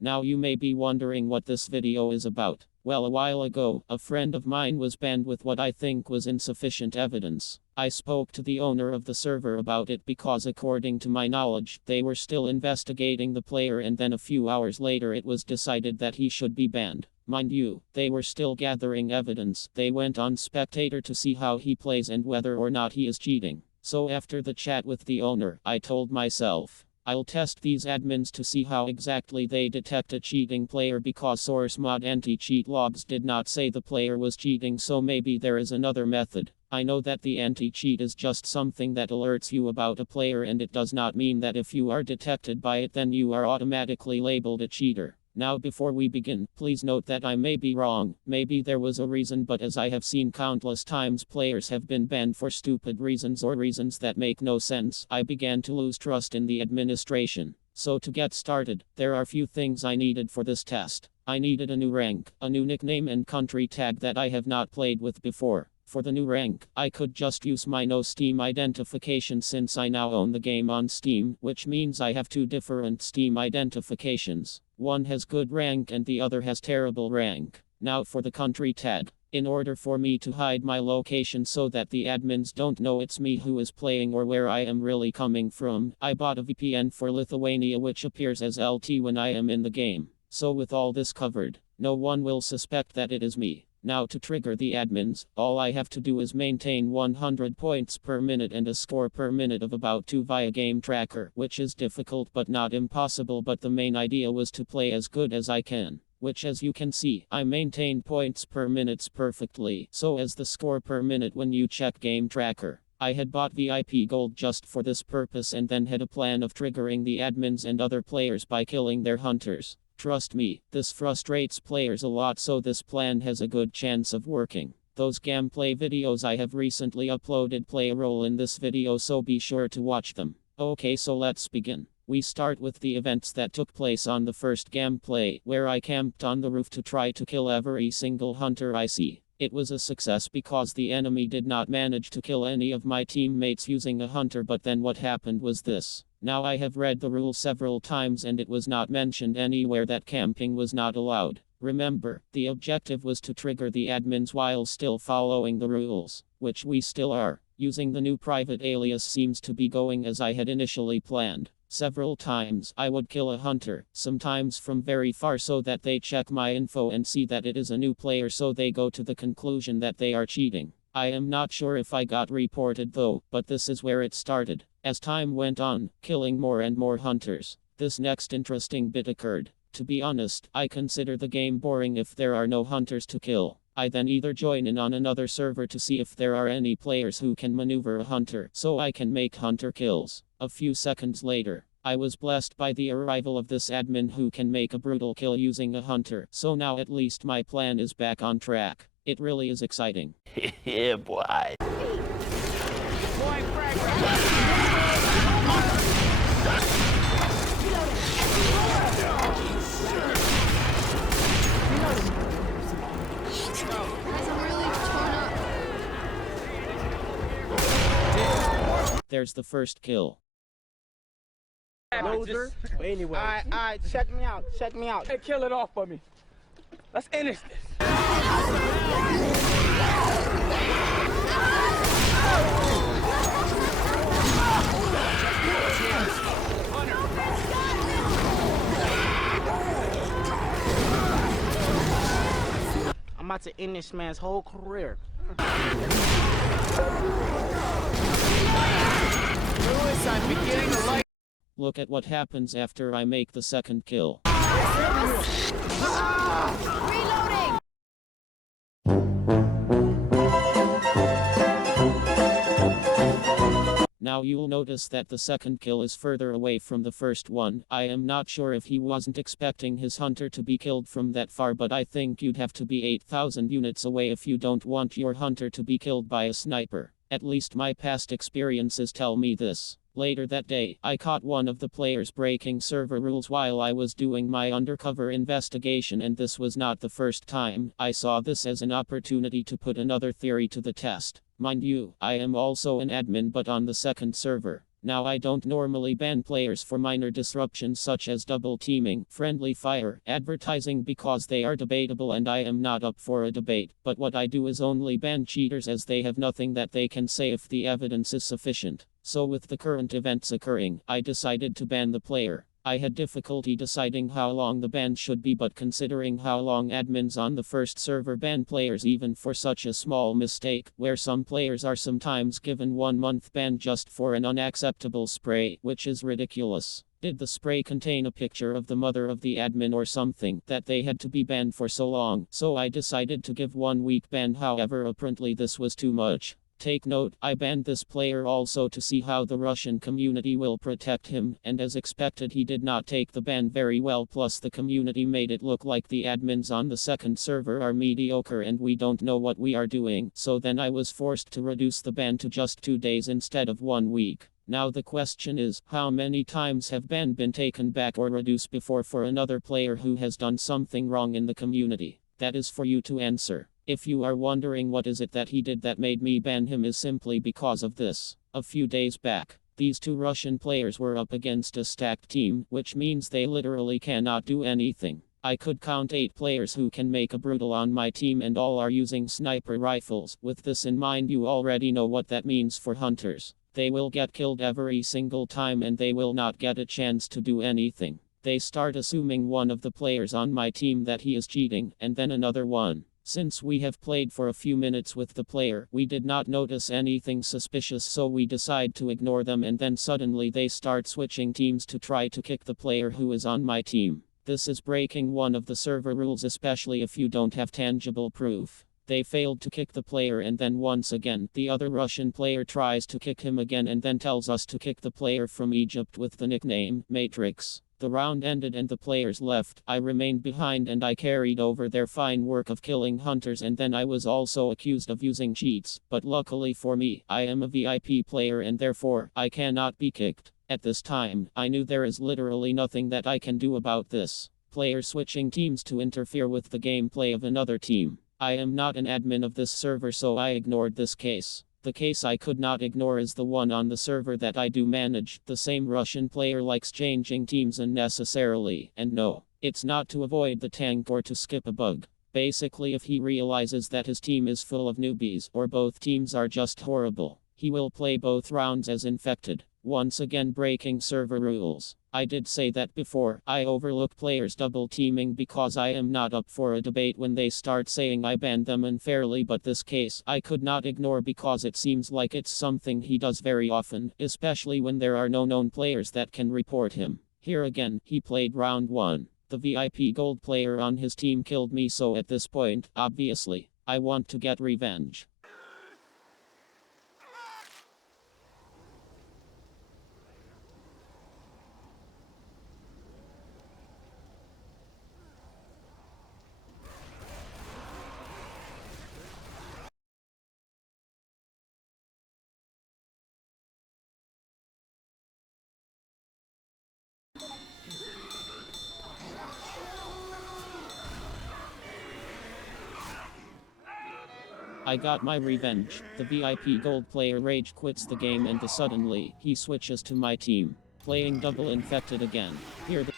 Now you may be wondering what this video is about. Well, a while ago, a friend of mine was banned with what I think was insufficient evidence. I spoke to the owner of the server about it because according to my knowledge, they were still investigating the player, and then a few hours later it was decided that he should be banned. Mind you, they were still gathering evidence. They went on Spectator to see how he plays and whether or not he is cheating. So after the chat with the owner, I told myself, I'll test these admins to see how exactly they detect a cheating player, because source mod anti-cheat logs did not say the player was cheating, so maybe there is another method. I know that the anti-cheat is just something that alerts you about a player, and it does not mean that if you are detected by it then you are automatically labeled a cheater. Now before we begin, please note that I may be wrong. Maybe there was a reason, but as I have seen countless times players have been banned for stupid reasons or reasons that make no sense, I began to lose trust in the administration. So to get started, there are few things I needed for this test. I needed a new rank, a new nickname and country tag that I have not played with before. For the new rank, I could just use my no Steam identification since I now own the game on Steam, which means I have two different Steam identifications. One has good rank and the other has terrible rank. Now for the country tag. In order for me to hide my location so that the admins don't know it's me who is playing or where I am really coming from, I bought a VPN for Lithuania which appears as LT when I am in the game. So with all this covered, no one will suspect that it is me. Now to trigger the admins, all I have to do is maintain 100 points per minute and a score per minute of about 2 via game tracker, which is difficult but not impossible, but the main idea was to play as good as I can. Which as you can see, I maintained points per minutes perfectly, so as the score per minute when you check game tracker. I had bought VIP gold just for this purpose and then had a plan of triggering the admins and other players by killing their hunters. Trust me, this frustrates players a lot, so this plan has a good chance of working. Those gameplay videos I have recently uploaded play a role in this video, so be sure to watch them. Okay, so let's begin. We start with the events that took place on the first gameplay, where I camped on the roof to try to kill every single hunter I see. It was a success because the enemy did not manage to kill any of my teammates using a hunter, but then what happened was this. Now I have read the rule several times and it was not mentioned anywhere that camping was not allowed. Remember, the objective was to trigger the admins while still following the rules, which we still are. Using the new private alias seems to be going as I had initially planned. Several times I would kill a hunter, sometimes from very far, so that they check my info and see that it is a new player, so they go to the conclusion that they are cheating. I am not sure if I got reported though, but this is where it started. As time went on, killing more and more hunters. This next interesting bit occurred. To be honest, I consider the game boring if there are no hunters to kill. I then either join in on another server to see if there are any players who can maneuver a hunter, so I can make hunter kills. A few seconds later, I was blessed by the arrival of this admin who can make a brutal kill using a hunter, so now at least my plan is back on track. It really is exciting. Yeah, boy. There's the first kill. Loser. Anyway. Alright, check me out. Hey, kill it off for me. Let's finish this. I'm about to end this man's whole career. Look at what happens after I make the second kill. Reloading! Now you'll notice that the second kill is further away from the first one. I am not sure if he wasn't expecting his hunter to be killed from that far, but I think you'd have to be 8,000 units away if you don't want your hunter to be killed by a sniper. At least my past experiences tell me this. Later that day, I caught one of the players breaking server rules while I was doing my undercover investigation, and this was not the first time. I saw this as an opportunity to put another theory to the test. Mind you, I am also an admin but on the second server. Now I don't normally ban players for minor disruptions such as double teaming, friendly fire, advertising because they are debatable and I am not up for a debate, but what I do is only ban cheaters as they have nothing that they can say if the evidence is sufficient. So with the current events occurring, I decided to ban the player. I had difficulty deciding how long the ban should be, but considering how long admins on the first server ban players even for such a small mistake, where some players are sometimes given 1 month ban just for an unacceptable spray, which is ridiculous. Did the spray contain a picture of the mother of the admin or something that they had to be banned for so long? So I decided to give 1 week ban. However, apparently this was too much. Take note, I banned this player also to see how the Russian community will protect him, and as expected he did not take the ban very well, plus the community made it look like the admins on the second server are mediocre and we don't know what we are doing, so then I was forced to reduce the ban to just 2 days instead of 1 week. Now the question is, how many times have ban been taken back or reduced before for another player who has done something wrong in the community? That is for you to answer. If you are wondering what is it that he did that made me ban him, is simply because of this. A few days back, these two Russian players were up against a stacked team, which means they literally cannot do anything. I could count 8 players who can make a brutal on my team and all are using sniper rifles. With this in mind, you already know what that means for hunters. They will get killed every single time and they will not get a chance to do anything. They start assuming one of the players on my team that he is cheating, and then another one. Since we have played for a few minutes with the player, we did not notice anything suspicious, so we decide to ignore them, and then suddenly they start switching teams to try to kick the player who is on my team. This is breaking one of the server rules, especially if you don't have tangible proof. They failed to kick the player, and then once again, the other Russian player tries to kick him again and then tells us to kick the player from Egypt with the nickname Matrix. The round ended and the players left. I remained behind and I carried over their fine work of killing hunters, and then I was also accused of using cheats. But luckily for me, I am a VIP player and therefore, I cannot be kicked. At this time, I knew there is literally nothing that I can do about this. Players switching teams to interfere with the gameplay of another team. I am not an admin of this server, so I ignored this case. The case I could not ignore is the one on the server that I do manage. The same Russian player likes changing teams unnecessarily, and no, it's not to avoid the tank or to skip a bug. Basically, if he realizes that his team is full of newbies, or both teams are just horrible, he will play both rounds as infected. Once again, breaking server rules. I did say that before. I overlook players double teaming because I am not up for a debate when they start saying I banned them unfairly, but this case I could not ignore because it seems like it's something he does very often, especially when there are no known players that can report him. Here again, he played round 1. The VIP gold player on his team killed me, so at this point, obviously, I want to get revenge. I got my revenge. The VIP gold player rage quits the game and suddenly, he switches to my team. Playing double infected again. Here the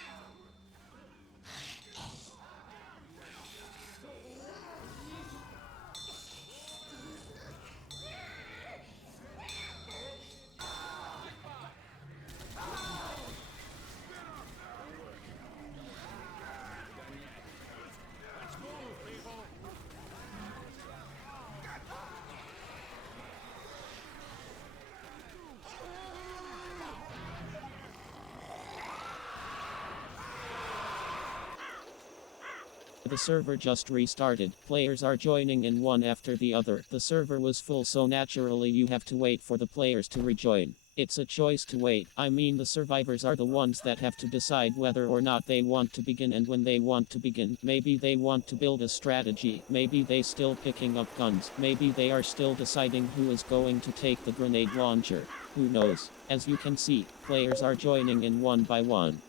The server just restarted. Players are joining in one after the other. The server was full, so naturally you have to wait for the players to rejoin. It's a choice to wait. I mean, the survivors are the ones that have to decide whether or not they want to begin and when they want to begin. Maybe they want to build a strategy. Maybe they still picking up guns. Maybe they are still deciding who is going to take the grenade launcher. Who knows? As you can see, players are joining in one by one.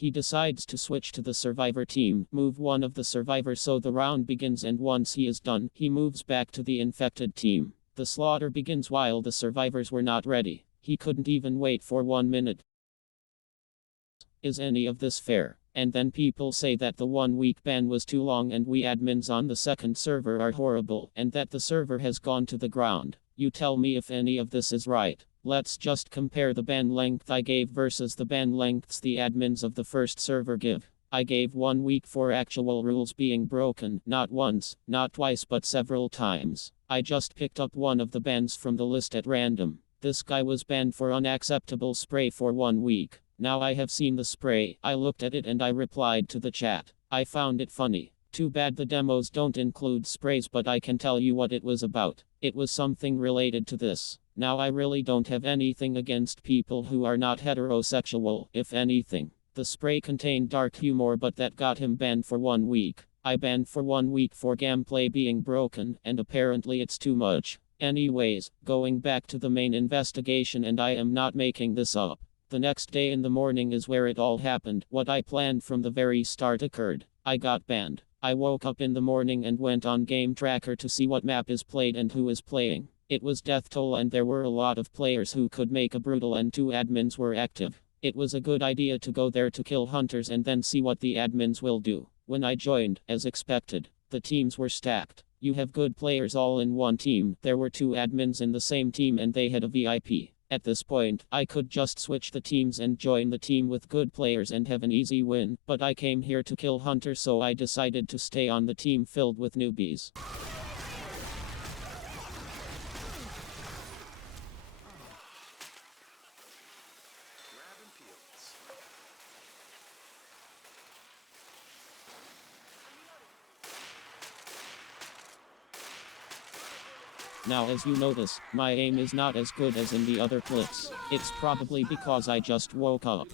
He decides to switch to the survivor team, move one of the survivors so the round begins, and once he is done, he moves back to the infected team. The slaughter begins while the survivors were not ready. He couldn't even wait for 1 minute. Is any of this fair? And then people say that the 1 week ban was too long and we admins on the second server are horrible, and that the server has gone to the ground. You tell me if any of this is right. Let's just compare the ban length I gave versus the ban lengths the admins of the first server give. I gave 1 week for actual rules being broken, not once, not twice, but several times. I just picked up one of the bans from the list at random. This guy was banned for unacceptable spray for 1 week. Now I have seen the spray, I looked at it and I replied to the chat. I found it funny. Too bad the demos don't include sprays, but I can tell you what it was about. It was something related to this. Now I really don't have anything against people who are not heterosexual, if anything. The spray contained dark humor, but that got him banned for 1 week. I banned for 1 week for gameplay being broken, and apparently it's too much. Anyways, going back to the main investigation, and I am not making this up. The next day in the morning is where it all happened. What I planned from the very start occurred. I got banned. I woke up in the morning and went on Game Tracker to see what map is played and who is playing. It was Death Toll, and there were a lot of players who could make a brutal, and 2 admins were active. It was a good idea to go there to kill hunters and then see what the admins will do. When I joined, as expected, the teams were stacked. You have good players all in one team. There were 2 admins in the same team and they had a VIP. At this point, I could just switch the teams and join the team with good players and have an easy win, but I came here to kill hunters, so I decided to stay on the team filled with newbies. Now, as you notice, my aim is not as good as in the other clips. It's probably because I just woke up.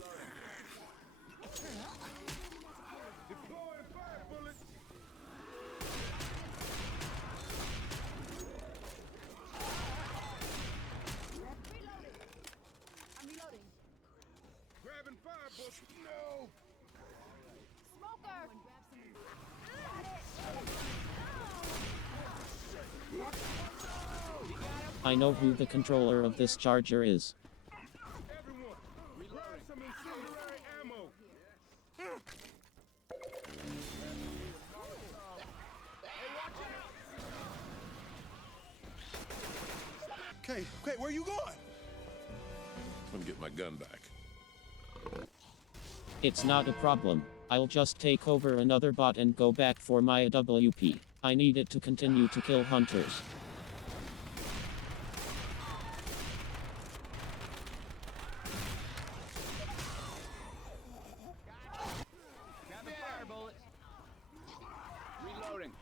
I'm reloading. Grabbing fire, bush. No. Smoker! I know who the controller of this charger is. Everyone, grab some incendiary ammo. Okay, where you going? I'm getting my gun back. It's not a problem. I'll just take over another bot and go back for my WP. I need it to continue to kill hunters. Grab the fire bullets. Reloading.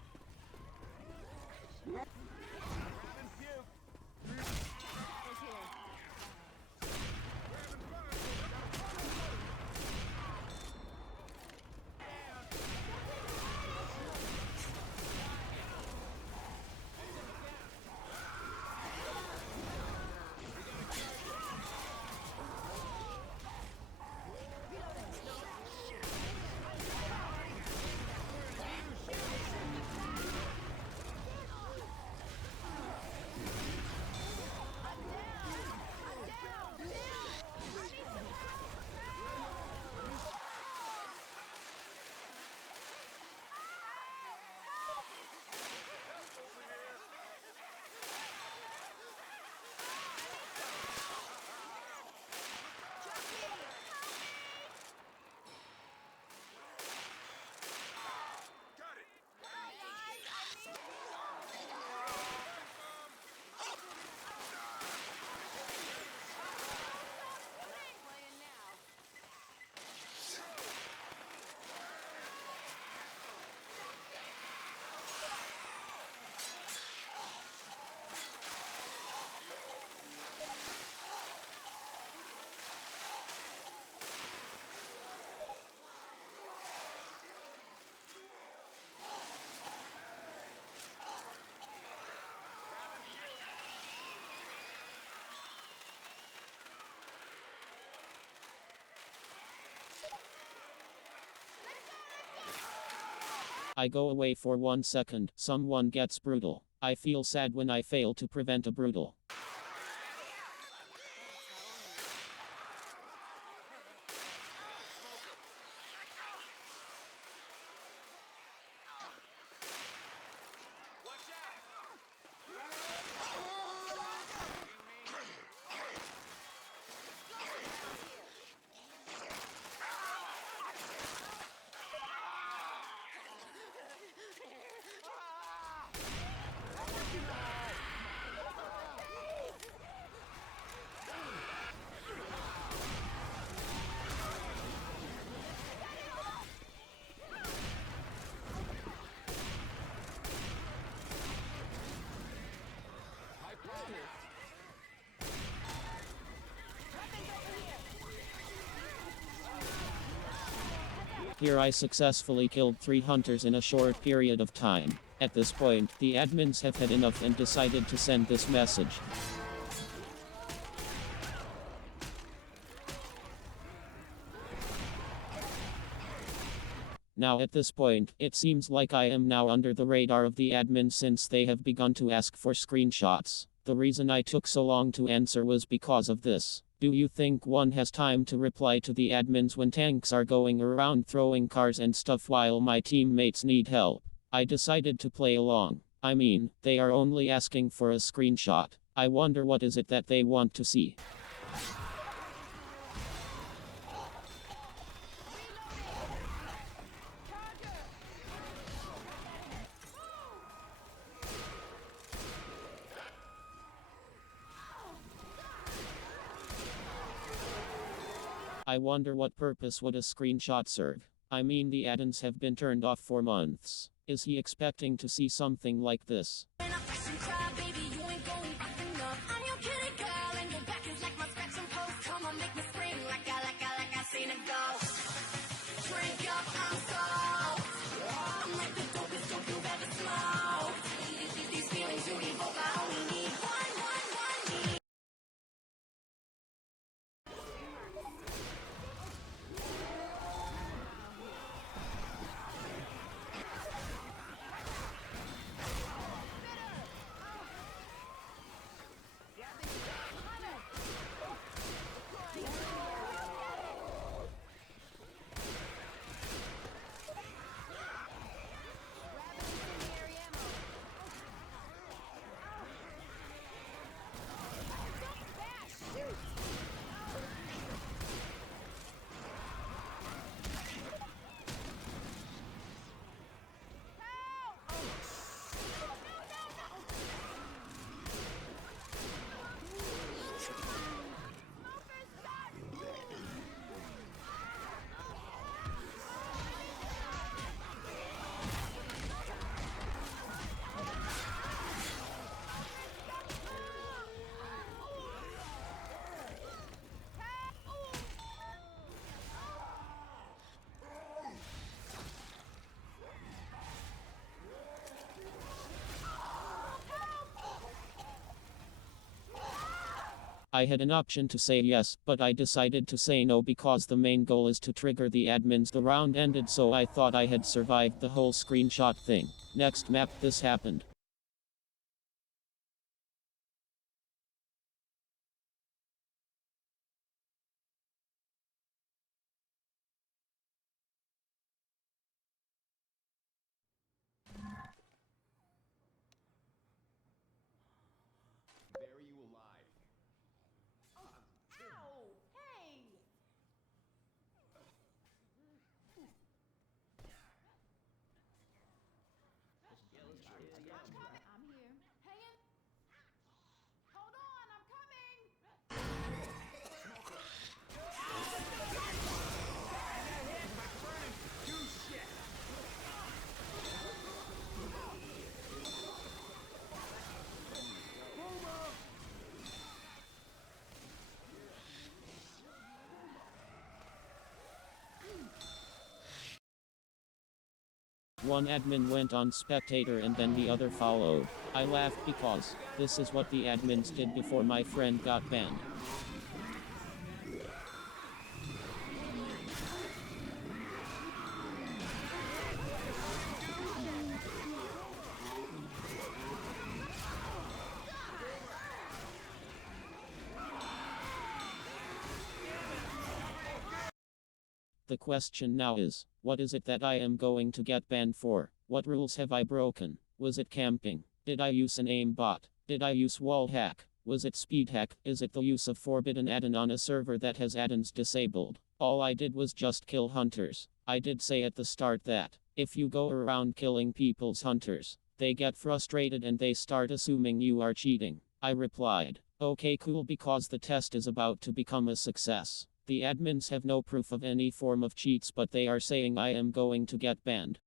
I go away for 1 second. Someone gets brutal. I feel sad when I fail to prevent a brutal. Here I successfully killed 3 hunters in a short period of time. At this point, the admins have had enough and decided to send this message. Now at this point, it seems like I am now under the radar of the admins since they have begun to ask for screenshots. The reason I took so long to answer was because of this. Do you think one has time to reply to the admins when tanks are going around throwing cars and stuff while my teammates need help? I decided to play along. I mean, they are only asking for a screenshot. I wonder what is it that they want to see. I wonder what purpose would a screenshot serve. I mean, the add-ins have been turned off for months. Is he expecting to see something like this? I had an option to say yes, but I decided to say no because the main goal is to trigger the admins. The round ended, so I thought I had survived the whole screenshot thing. Next map, this happened. One admin went on spectator and then the other followed. I laughed because this is what the admins did before my friend got banned. The question now is, what is it that I am going to get banned for? What rules have I broken? Was it camping? Did I use an aimbot? Did I use wall hack? Was it speed hack? Is it the use of forbidden add-on on a server that has add-ons disabled? All I did was just kill hunters. I did say at the start that, if you go around killing people's hunters, they get frustrated and they start assuming you are cheating. I replied, okay cool, because the test is about to become a success. The admins have no proof of any form of cheats, but they are saying I am going to get banned.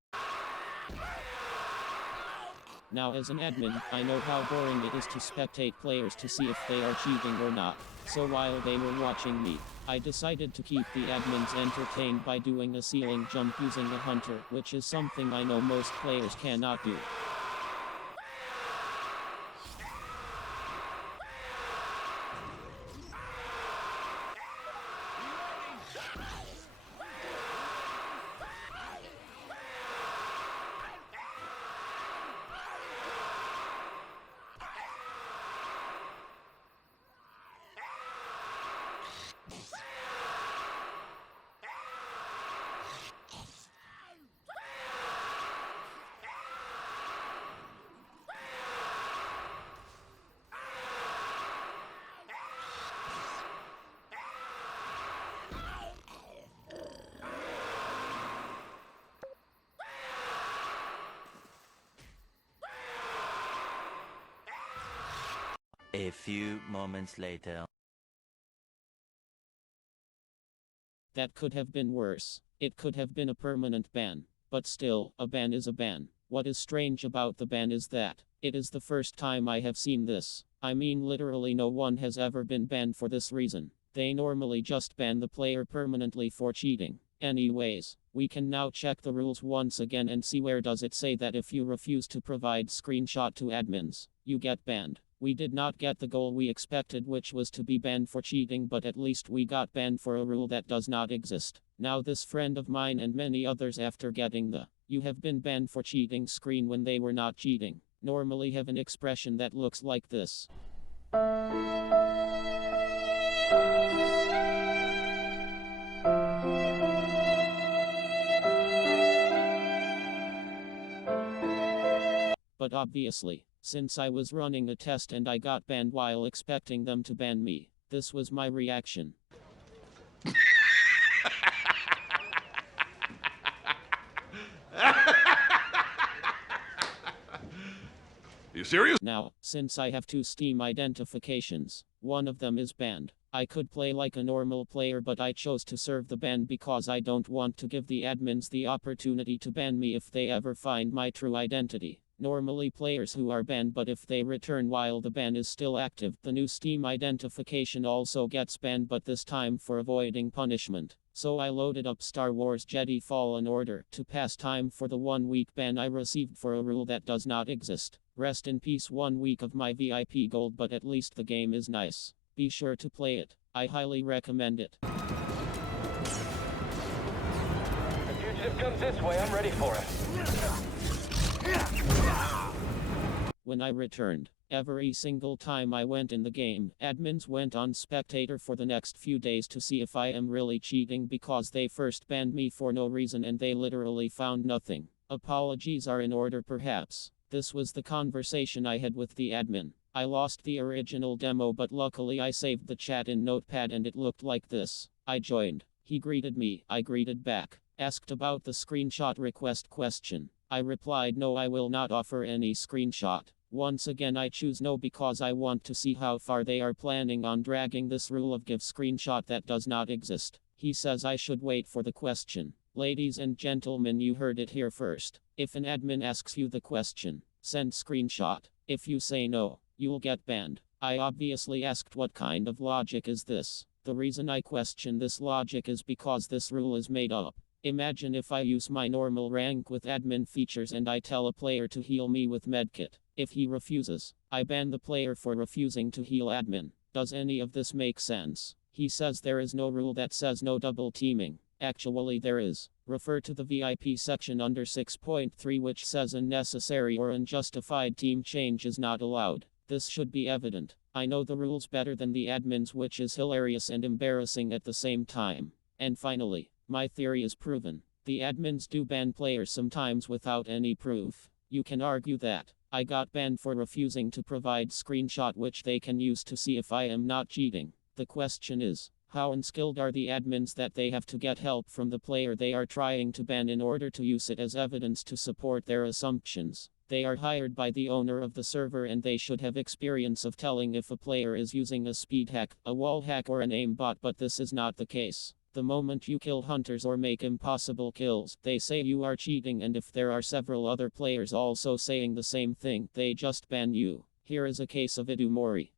Now as an admin, I know how boring it is to spectate players to see if they are cheating or not. So while they were watching me, I decided to keep the admins entertained by doing a ceiling jump using a hunter, which is something I know most players cannot do. A few moments later. That could have been worse. It could have been a permanent ban. But still, a ban is a ban. What is strange about the ban is that it is the first time I have seen this. I mean, literally no one has ever been banned for this reason. They normally just ban the player permanently for cheating. Anyways, we can now check the rules once again and see where does it say that if you refuse to provide screenshot to admins, you get banned. We did not get the goal we expected, which was to be banned for cheating, but at least we got banned for a rule that does not exist. Now this friend of mine and many others, after getting the "you have been banned for cheating" screen when they were not cheating, normally have an expression that looks like this. But obviously, since I was running a test and I got banned while expecting them to ban me, this was my reaction. You serious? Now, since I have two Steam identifications, one of them is banned. I could play like a normal player, but I chose to serve the ban because I don't want to give the admins the opportunity to ban me if they ever find my true identity. Normally players who are banned, but if they return while the ban is still active, the new Steam identification also gets banned, but this time for avoiding punishment. So I loaded up Star Wars Jedi Fallen Order to pass time for the 1 week ban I received for a rule that does not exist. Rest in peace 1 week of my VIP gold, but at least the game is nice. Be sure to play it. I highly recommend it. The fugitive comes this way, I'm ready for it. When I returned, every single time I went in the game, admins went on spectator for the next few days to see if I am really cheating, because they first banned me for no reason and they literally found nothing. Apologies are in order perhaps. This was the conversation I had with the admin. I lost the original demo, but luckily I saved the chat in Notepad and it looked like this. I joined. He greeted me. I greeted back. Asked about the screenshot request question. I replied no, I will not offer any screenshot. Once again I choose no because I want to see how far they are planning on dragging this rule of give screenshot that does not exist. He says I should wait for the question. Ladies and gentlemen, you heard it here first. If an admin asks you the question, send screenshot. If you say no, you'll get banned. I obviously asked what kind of logic is this. The reason I question this logic is because this rule is made up. Imagine if I use my normal rank with admin features and I tell a player to heal me with medkit. If he refuses, I ban the player for refusing to heal admin. Does any of this make sense? He says there is no rule that says no double teaming. Actually there is. Refer to the VIP section under 6.3, which says unnecessary or unjustified team change is not allowed. This should be evident. I know the rules better than the admins, which is hilarious and embarrassing at the same time. And finally, My theory is proven. The admins do ban players sometimes without any proof. You can argue that I got banned for refusing to provide screenshot which they can use to see if I am not cheating. The question is, how unskilled are the admins that they have to get help from the player they are trying to ban in order to use it as evidence to support their assumptions? They are hired by the owner of the server and they should have experience of telling if a player is using a speed hack, a wall hack or an aimbot, but this is not the case. The moment you kill hunters or make impossible kills, they say you are cheating, and if there are several other players also saying the same thing, they just ban you. Here is a case of Idumori.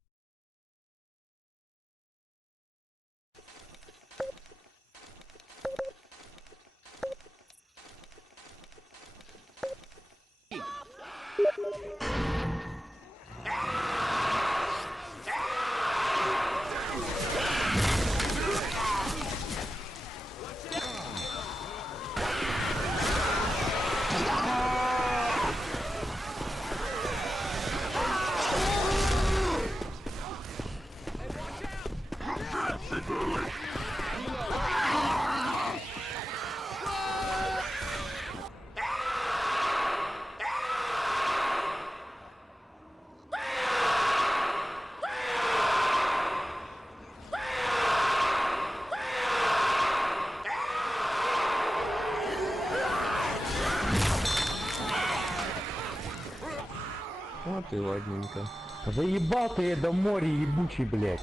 Вот и ладненько. Заебал ты до моря ебучий, блядь.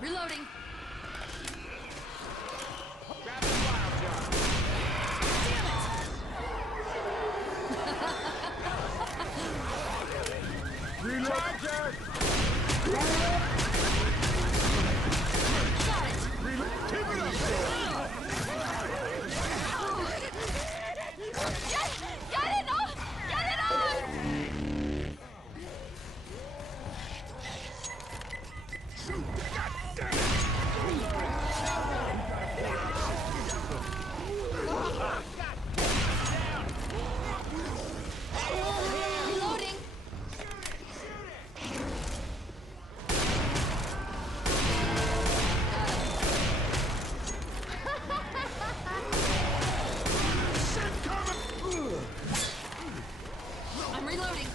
Reloading. Get it on! Get it on! Reloading. I'm reloading.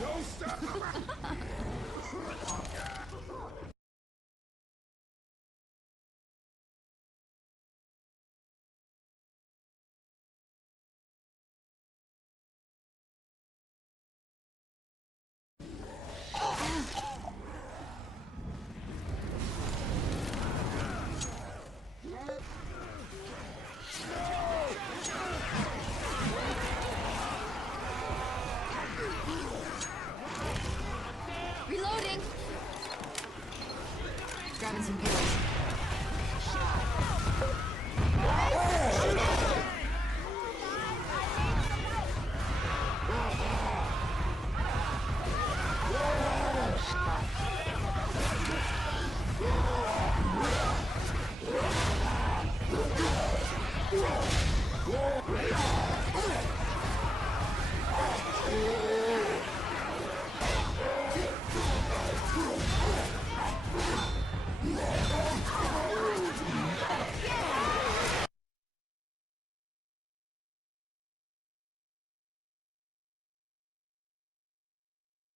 Don't stop! Reloading. Grabbing some pills.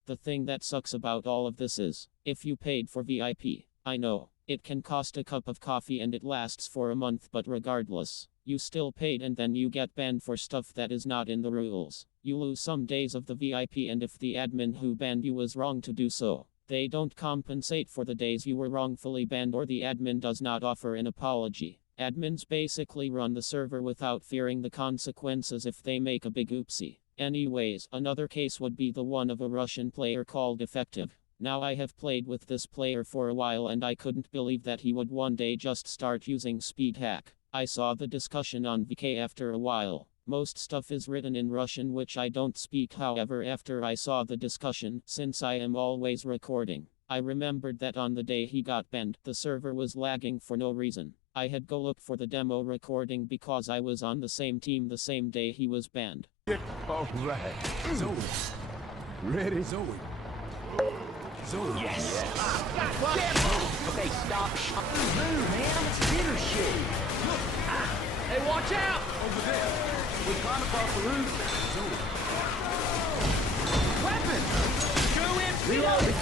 The thing that sucks about all of this is, if you paid for VIP, I know, it can cost a cup of coffee and it lasts for a month, but regardless, you still paid and then you get banned for stuff that is not in the rules. You lose some days of the VIP, and if the admin who banned you was wrong to do so, they don't compensate for the days you were wrongfully banned, or the admin does not offer an apology. Admins basically run the server without fearing the consequences if they make a big oopsie. Anyways, another case would be the one of a Russian player called Effective. Now I have played with this player for a while and I couldn't believe that he would one day just start using speed hack. I saw the discussion on VK after a while. Most stuff is written in Russian, which I don't speak. However, after I saw the discussion, since I am always recording, I remembered that on the day he got banned, the server was lagging for no reason. I had go look for the demo recording because I was on the same team the same day he was banned. All right. Zoe. Ready? Zoe. Zoe. Yes. Okay, stop. Move, man. It's dinner shit. Hey, watch out! Over there. We climb across the roof. Zoe. Weapons! Go in! Reload!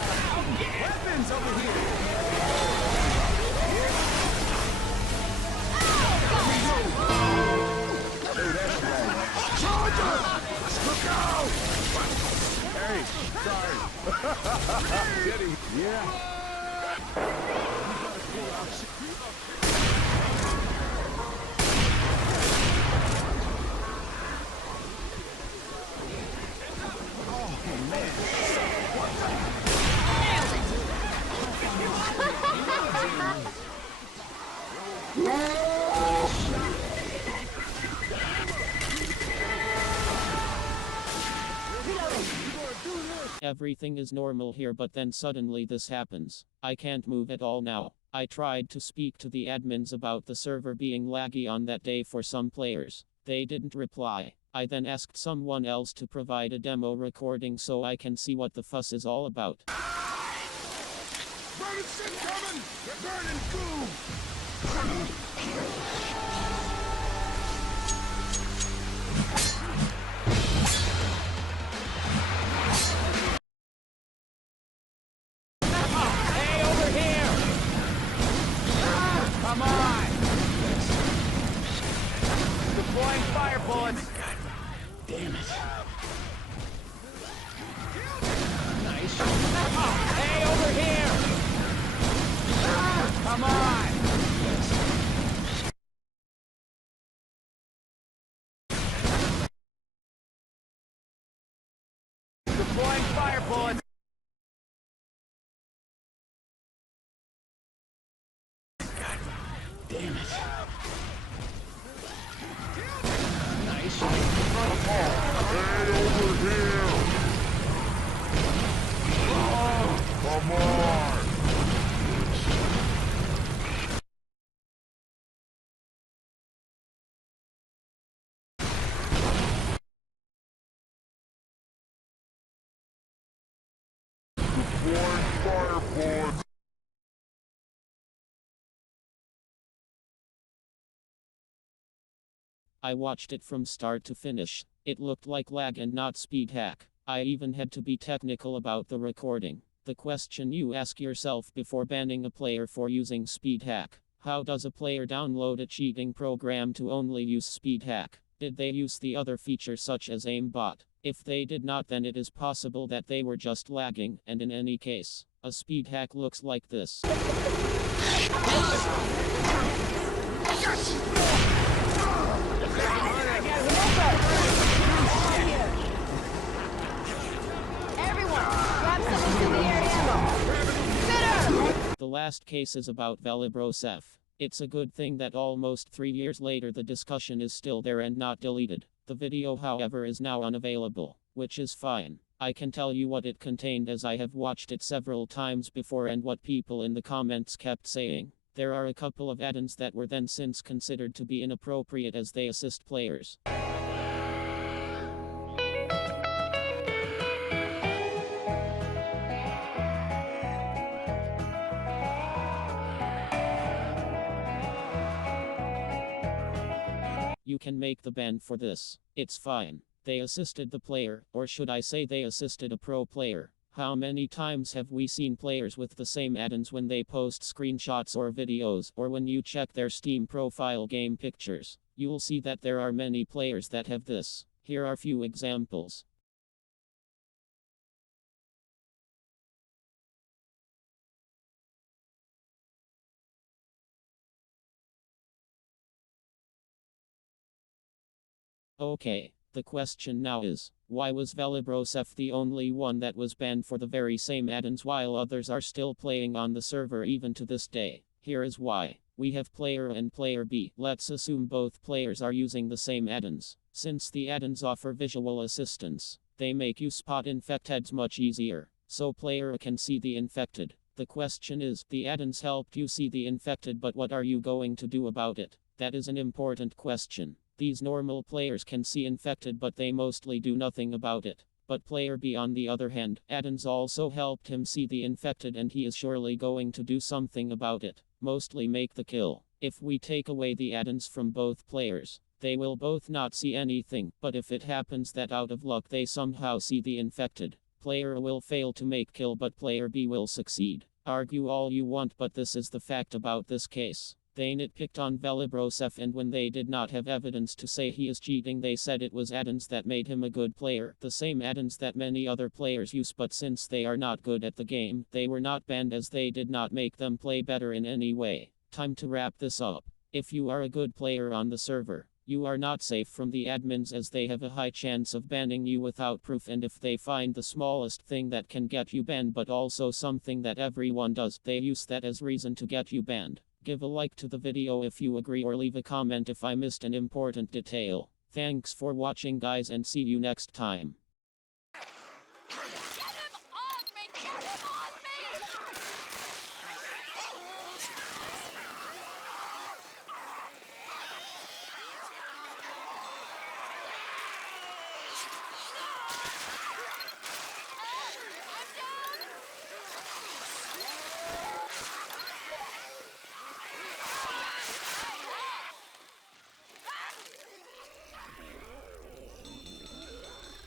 Weapons over here. Hey, sorry. Getting. Yeah. Everything is normal here, but then suddenly this happens. I can't move at all now. I tried to speak to the admins about the server being laggy on that day for some players. They didn't reply. I then asked someone else to provide a demo recording so I can see what the fuss is all about. Burning shit coming! We're burning goo! Hey, over here! Come on! Deploying fire bullets! Damn it. Nice. Hey, over here! Come on! Deploying fire bullets! Damn it. Nice. Hey, over here! Come on! Deploying fire bullets! I watched it from start to finish. It looked like lag and not speed hack. I even had to be technical about the recording. The question you ask yourself before banning a player for using speed hack: how does a player download a cheating program to only use speed hack? Did they use the other features such as aimbot? If they did not, then it is possible that they were just lagging, and in any case, a speed hack looks like this. Everyone, grab some incendiary ammo. The last case is about Velibrosev. It's a good thing that almost 3 years later the discussion is still there and not deleted. The video, however, is now unavailable, which is fine. I can tell you what it contained as I have watched it several times before and what people in the comments kept saying. There are a couple of add-ins that were then since considered to be inappropriate as they assist players. You can make the ban for this. It's fine. They assisted the player, or should I say they assisted a pro player. How many times have we seen players with the same add-ins when they post screenshots or videos, or when you check their Steam profile game pictures? You'll see that there are many players that have this. Here are few examples. Okay, the question now is, why was Velibrosev the only one that was banned for the very same add-ins while others are still playing on the server even to this day? Here is why. We have player A and player B. Let's assume both players are using the same add-ons. Since the add-ons offer visual assistance, they make you spot infected much easier. So player A can see the infected. The question is, the add-ons helped you see the infected, but what are you going to do about it? That is an important question. These normal players can see infected, but they mostly do nothing about it. But player B, on the other hand, add-ons also helped him see the infected, and he is surely going to do something about it. Mostly make the kill. If we take away the add-ons from both players, they will both not see anything. But if it happens that out of luck they somehow see the infected, player A will fail to make kill, but player B will succeed. Argue all you want, but this is the fact about this case. They nitpicked on Velibrosev, and when they did not have evidence to say he is cheating, they said it was add-ons that made him a good player. The same add-ons that many other players use, but since they are not good at the game, they were not banned, as they did not make them play better in any way. Time to wrap this up. If you are a good player on the server, you are not safe from the admins, as they have a high chance of banning you without proof, and if they find the smallest thing that can get you banned, but also something that everyone does, they use that as reason to get you banned. Give a like to the video if you agree, or leave a comment if I missed an important detail. Thanks for watching, guys, and see you next time.